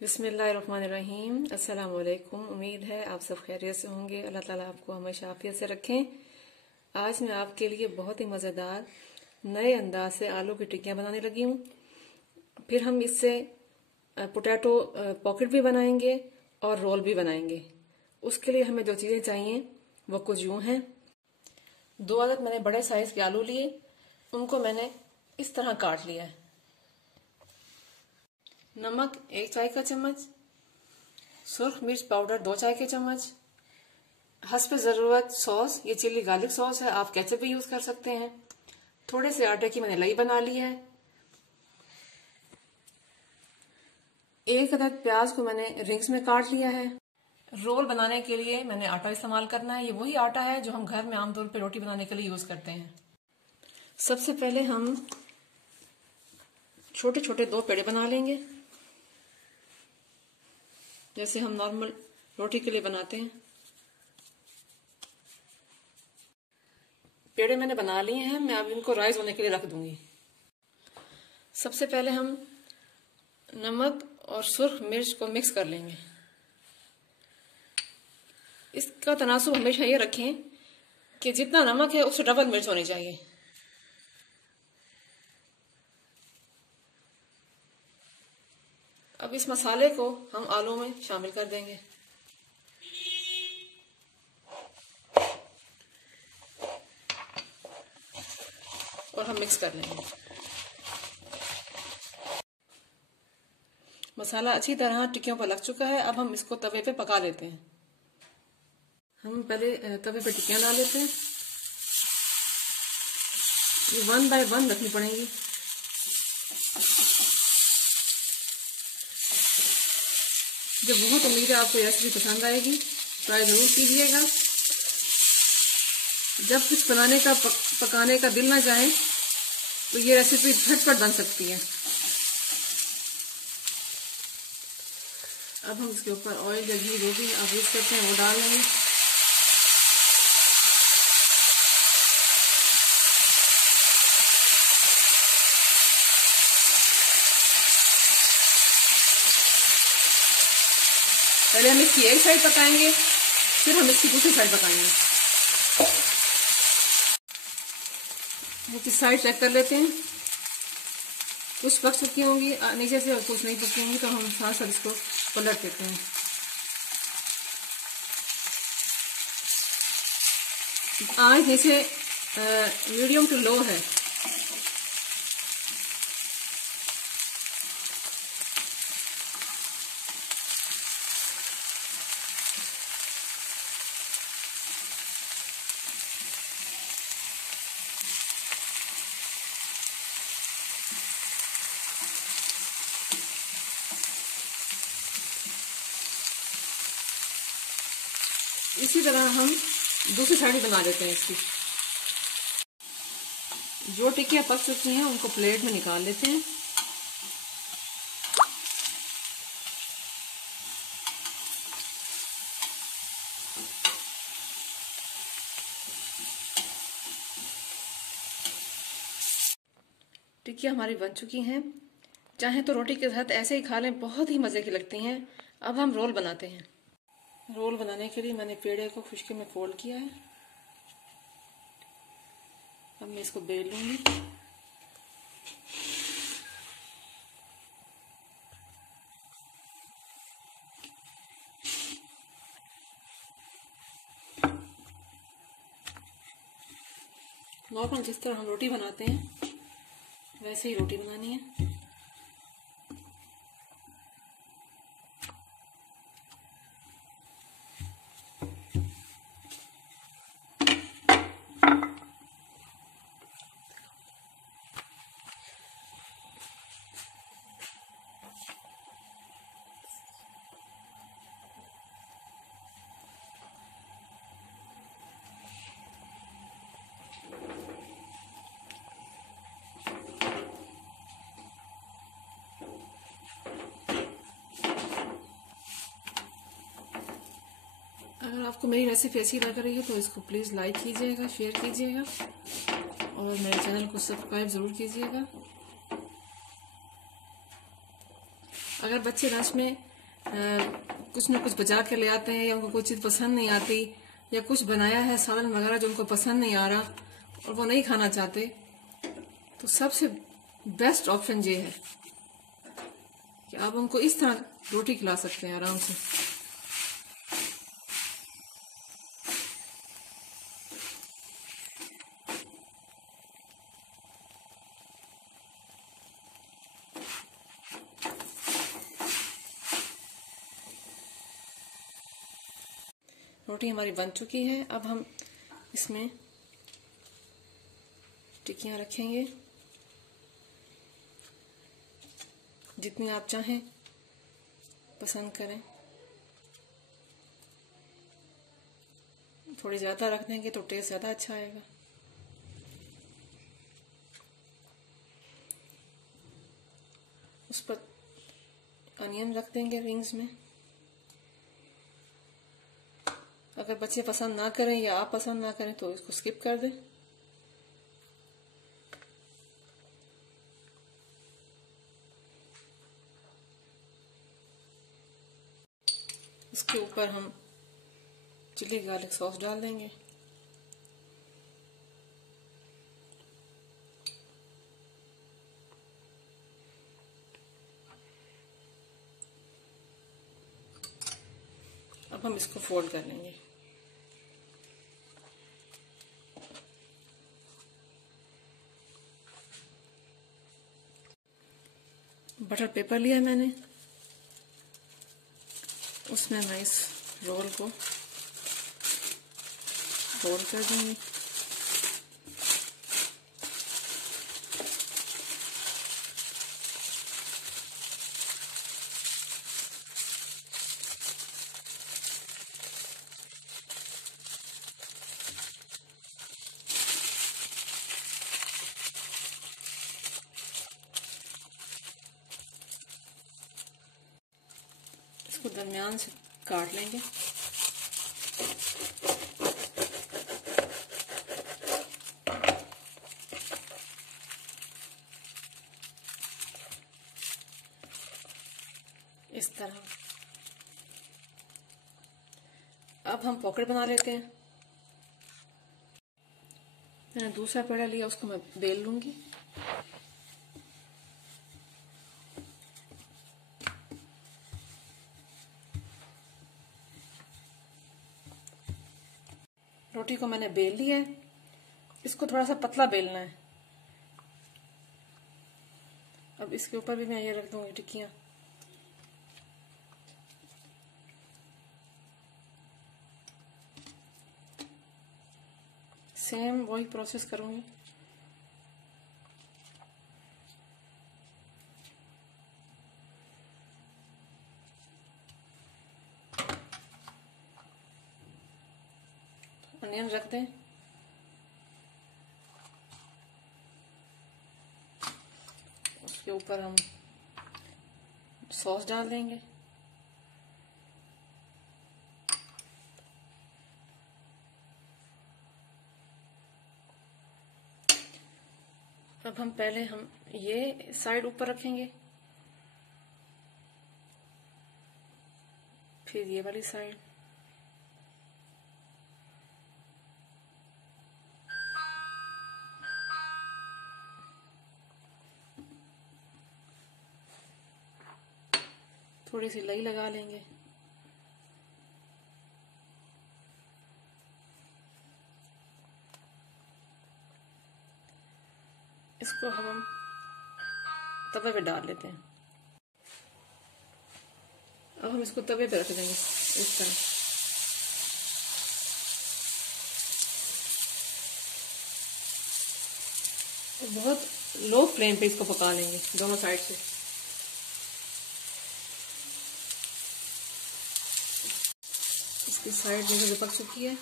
बिस्मिल्लाहिर्रहमानिर्रहीम। अस्सलाम वालेकुम। उम्मीद है आप सब खैरियत से होंगे। अल्लाह ताला आपको हमेशा आफियत से रखें। आज मैं आपके लिए बहुत ही मज़ेदार नए अंदाज से आलू की टिक्कियाँ बनाने लगी हूँ। फिर हम इससे पोटैटो पॉकेट भी बनाएंगे और रोल भी बनाएंगे। उसके लिए हमें जो चीज़ें चाहिए वो कुछ यूँ हैं। 2 अदद मैंने बड़े साइज़ के आलू लिए, उनको मैंने इस तरह काट लिया है। नमक 1 चाय का चम्मच, सुर्ख मिर्च पाउडर 2 चाय के चम्मच, हस्ब ज़रूरत सॉस, ये चिल्ली गार्लिक सॉस है, आप केचप भी यूज कर सकते हैं। थोड़े से आटे की मैंने लई बना ली है। 1 अदद प्याज को मैंने रिंग्स में काट लिया है। रोल बनाने के लिए मैंने आटा इस्तेमाल करना है। ये वही आटा है जो हम घर में आमतौर पे रोटी बनाने के लिए यूज करते हैं। सबसे पहले हम छोटे छोटे 2 पेड़े बना लेंगे, जैसे हम नॉर्मल रोटी के लिए बनाते हैं। पेड़े मैंने बना लिए हैं, मैं अब इनको राइस होने के लिए रख दूंगी। सबसे पहले हम नमक और सुर्ख मिर्च को मिक्स कर लेंगे। इसका तनासुब हमेशा ये रखें कि जितना नमक है उससे डबल मिर्च होनी चाहिए। अब इस मसाले को हम आलू में शामिल कर देंगे। और हम मिक्स कर लेंगे। मसाला अच्छी तरह टिक्कियों पर लग चुका है। अब हम इसको तवे पे पका लेते हैं। हम पहले तवे पे टिक्कियां डाल लेते हैं। ये 1 बाय 1 रखनी पड़ेंगी। जब बहुत उम्मीद है आपको रेसिपी पसंद आएगी, ट्राई जरूर कीजिएगा। जब कुछ बनाने का पकाने का दिल ना जाए तो ये रेसिपी झटपट बन सकती है। अब हम इसके ऊपर ऑयल या घी जो भी आप यूज करते हैं वो डाल लेंगे। पहले हम इसकी एक साइड पकाएंगे, फिर हम इसकी दूसरी साइड पकाएंगे। इसकी साइड चेक कर लेते हैं। कुछ पक चुकी होंगी नीचे से और कुछ नहीं पकी होंगी, तो हम साथ साथ इसको पलट देते हैं। आंच नीचे मीडियम टू लो है। इसी तरह हम दूसरी साइड बना लेते हैं इसकी। जो टिक्कियां पक चुकी हैं उनको प्लेट में निकाल लेते हैं। टिक्कियां हमारी बन चुकी हैं। चाहे तो रोटी के साथ ऐसे ही खा लें, बहुत ही मजे की लगती हैं। अब हम रोल बनाते हैं। रोल बनाने के लिए मैंने पेड़े को खुश्की में फोल्ड किया है। अब मैं इसको बेल लूंगी। नॉर्मल जिस तरह हम रोटी बनाते हैं वैसे ही रोटी बनानी है। अगर आपको मेरी रेसिपी अच्छी लग रही है तो इसको प्लीज़ लाइक कीजिएगा, शेयर कीजिएगा और मेरे चैनल को सब्सक्राइब ज़रूर कीजिएगा। अगर बच्चे लंच में कुछ न कुछ बचा के ले आते हैं या उनको कोई चीज़ पसंद नहीं आती या कुछ बनाया है सालन वगैरह जो उनको पसंद नहीं आ रहा और वो नहीं खाना चाहते, तो सबसे बेस्ट ऑप्शन ये है कि आप उनको इस तरह रोटी खिला सकते हैं आराम से। रोटी हमारी बन चुकी है। अब हम इसमें टिक्कियाँ रखेंगे जितनी आप चाहें, पसंद करें। थोड़ी ज़्यादा रख देंगे तो टेस्ट ज़्यादा अच्छा आएगा। उस पर अनियन रख देंगे रिंग्स में। अगर बच्चे पसंद ना करें या आप पसंद ना करें तो इसको स्किप कर दें। इसके ऊपर हम चिली गार्लिक सॉस डाल देंगे। अब हम इसको फोल्ड कर लेंगे। बटर पेपर लिया मैंने, उसमें मैं इस रोल को फोल्ड कर दूंगी। इसको दरमियान से काट लेंगे। इस तरह। अब हम पॉकेट बना लेते हैं। मैंने दूसरा पेड़ा लिया, उसको मैं बेल लूंगी। रोटी को मैंने बेल लिया है, इसको थोड़ा सा पतला बेलना है। अब इसके ऊपर भी मैं ये रख दूंगी टिक्कियाँ। सेम वही प्रोसेस करूंगी। अनियन रख दें। उसके ऊपर हम सॉस डाल देंगे। अब हम पहले हम ये साइड ऊपर रखेंगे, फिर ये वाली साइड। थोड़ी सी लई लगा लेंगे। इसको हम तवे पे डाल लेते हैं। अब हम इसको तवे पे रख देंगे इस तरह। तो बहुत लो फ्लेम पे इसको पका लेंगे दोनों साइड से। इसकी साइड में जो पक चुकी है,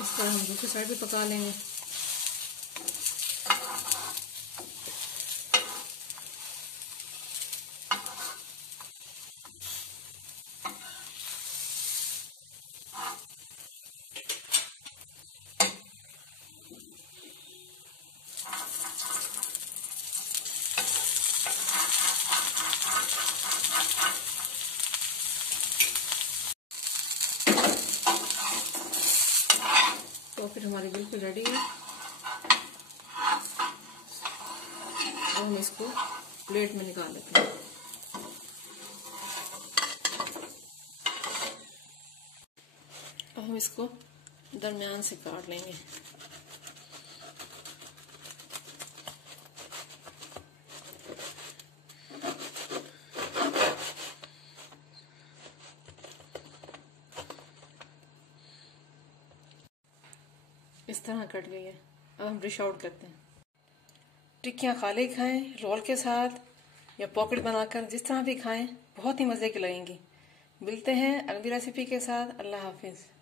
इस तरह हम दूसरी साइड भी पका लेंगे। पॉकेट हमारी बिल्कुल रेडी है। अब हम इसको प्लेट में निकाल लेते हैं। अब हम इसको दरमियान से काट लेंगे। इस तरह कट गई है। अब हम डिश आउट करते हैं। टिक्कियाँ खाली खाएं, रोल के साथ या पॉकेट बनाकर, जिस तरह भी खाएं, बहुत ही मज़े की लगेंगी। मिलते हैं अगली रेसिपी के साथ। अल्लाह हाफिज़।